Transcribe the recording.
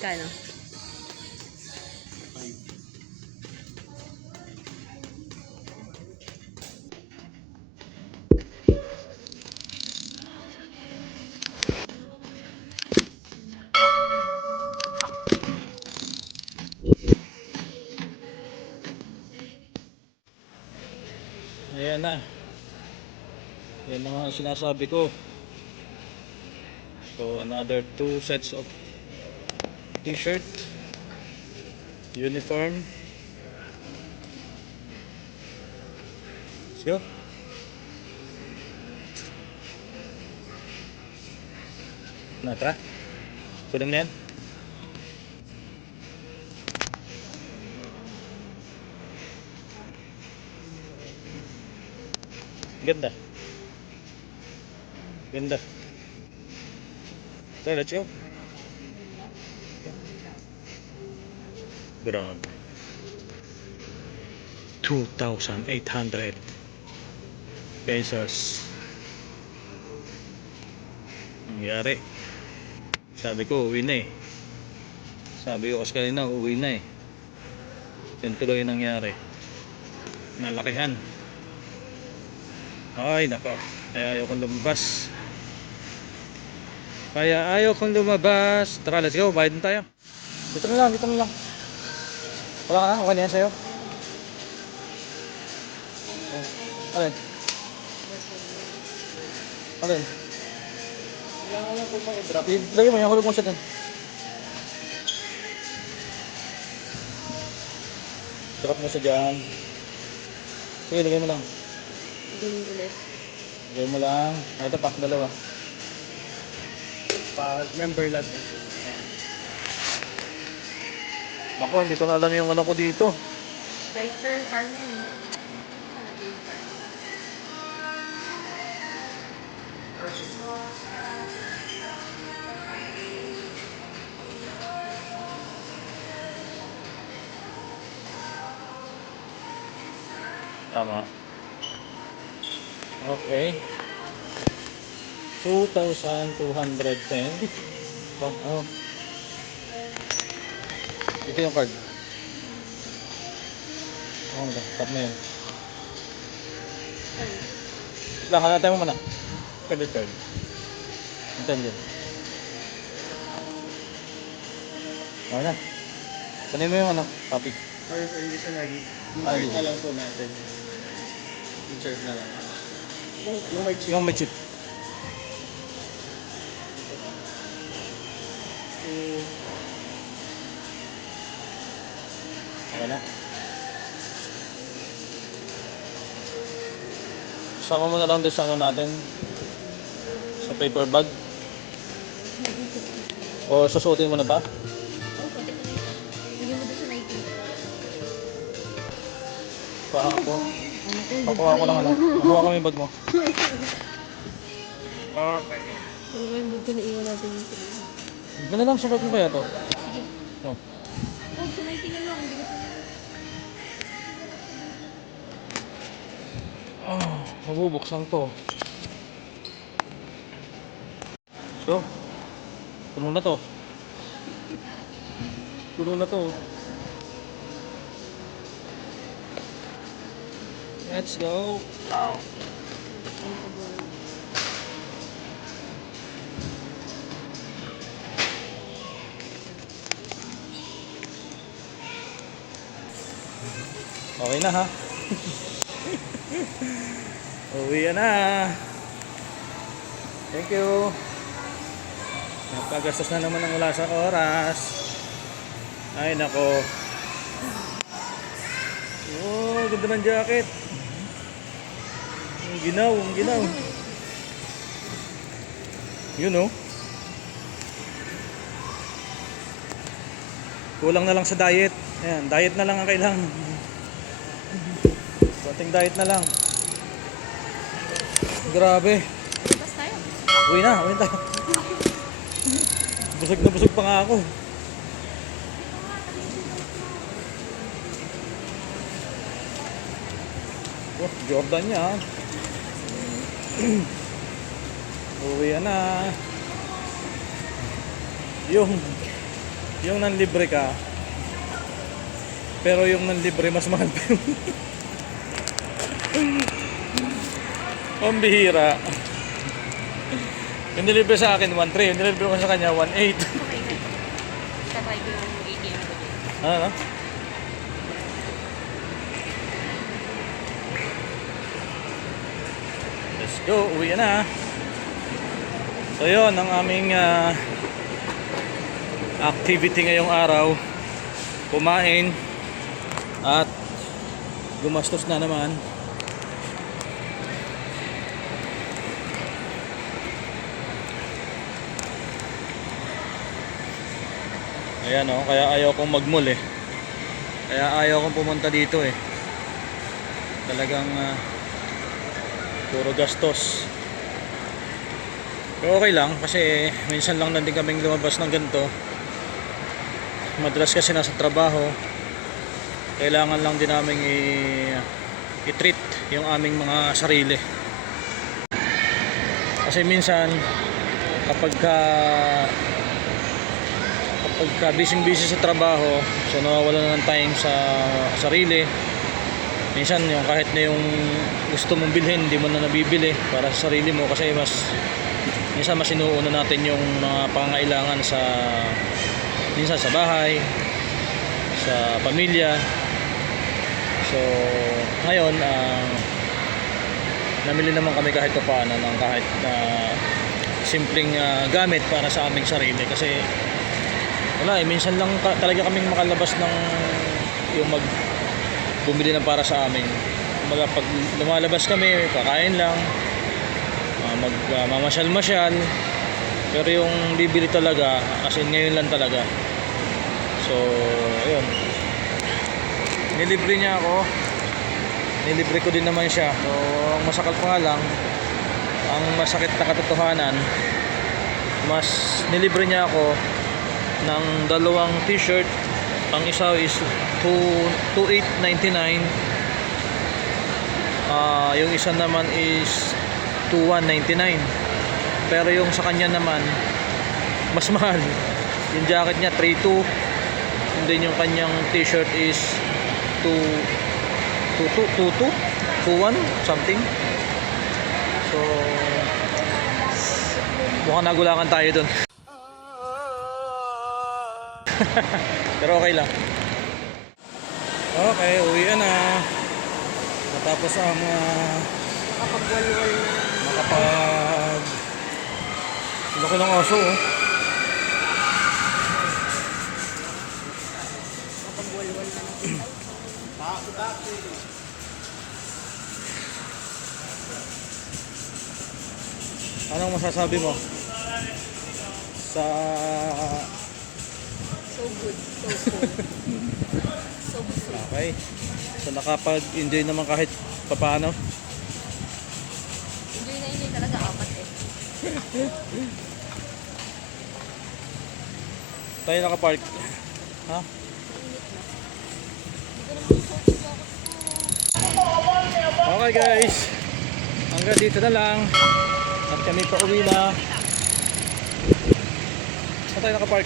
Kano? Ayan na. Yan ang mga sinasabi ko. So another 2 sets of t-shirt, uniform. Let's go. Natra? Kulang na yan? Ganda. Ganda. So let's go. Grabe. 2,800 pesos. Nangyari. Sabi ko uwi na eh. Sabi ko kasi kanina uwi na eh. Yan tuloy yung nangyari. Nalakihan. Ay nako. Kaya ayaw kong lumabas. Tara, let's go. Bayad na tayo. Dito na lang, dito na lang. Wala ka? Okay na yan sa'yo? Alin? Alin? Kailangan lang po mag-drop. Lagay mo yan, hulog mo siya dun. Drop mo siya dyan. Sige, lagay mo lang. Lagay mo lang. Ito pa, dalawa. Pag member lot. Ako, hindi ko na alam yung ano ko dito. Writer, Carmen. Tama. Okay. 2,210. Oh. Ito yung card. Oh, tap mo yun. Lang, hanapin mo muna. Credit card. Antayin dyan. Okay na. Sanay mo yung ano, copy. Or isa lagi. Ay, Na lang po natin. Insert na lang. Yung may chip. yung may chip. Okay na. Sama mo na lang din sa ano natin. Sa paper bag. O susuotin mo na ba? Bigyan mo doon sa Nike. Pakuha ko lang ano. Pakuha ko yung bag mo. Okay. Ano ba yung bag ko na iwan natin dito? Ganda lang, sukat mo kaya to? Sige. Oh. Huwag sa Nike na lang. Hindi ko pinag- Oh, mabubuksan to. So, puno na to. Puno na to. Let's go. Okay na ha. Uwi na. Thank you. Napagastos na naman ng wala sa oras. Ay nako. Oh, ganda ng jacket. Ang ginaw, ang ginaw. Yun oh. Kulang na lang sa diet. Ayan, diet na lang ang kailangan. Konting diet na lang. Grabe. Bukas tayo. Uwi na tayo. Busog na busog pa nga ako. Oh, Jordan niya. Uwi na. Yung Yung nanlibre ka, pero yung nanlibre mas mahal pa yung pambihira. Yung nilibre sa akin 1.3, yung nilibre ko sa kanya 1.8. Okay, tatry ko yung ATM ko din. Ano? Let's go, uwi na. So yun, ang aming activity ngayong araw. Kumain at gumastos na naman. Ayan o, kaya ayaw kong mag-mall eh. Kaya ayaw kong pumunta dito eh. Talagang puro gastos. Pero okay lang kasi minsan lang din kaming lumabas ng ganito. Madalas kasi nasa trabaho. Kailangan lang din namin i-treat yung aming mga sarili. Kasi minsan kapag busy sa trabaho, so nawawala ng time sa sarili. Minsan yung kahit na yung gusto mong bilhin, hindi mo na nabibili para sa sarili mo kasi minsan mas inuuna natin yung mga pangangailangan minsan sa bahay, sa pamilya. So ngayon namili naman kami kahit paano ng kahit simpleng gamit para sa aming sarili kasi wala eh, minsan lang talaga kaming makalabas ng yung bumili ng para sa amin. Pag lumalabas kami, kakain lang, mamasyal-masyal, pero yung bibili talaga, as in ngayon lang talaga. So, ayun. Nilibre niya ako. Nilibre ko din naman siya. So, ang masakal pa nga lang, ang masakit na katotohanan, mas nilibre niya ako ng dalawang t-shirt. Ang isa is 2,899. Yung isa naman is 2,199. Pero yung sa kanya naman mas mahal. Yung jacket niya 3,200. And then yung kanyang t-shirt is 2,1 something. So mukhang nagulangan tayo dun. Pero okay lang. Okay, uwi na. Matapos ang Makapagwalwal na. laki ng aso oh. Makapagwalwal na. Anong masasabi mo sa So good, so cool. So good. okay? So nakapag-enjoy naman kahit papaano. Enjoy na enjoy talaga, apat eh. Tayo nakapark. Ha? Okay guys. Hanggang dito na lang. At kami pa uwi na. Saan tayo nakapark?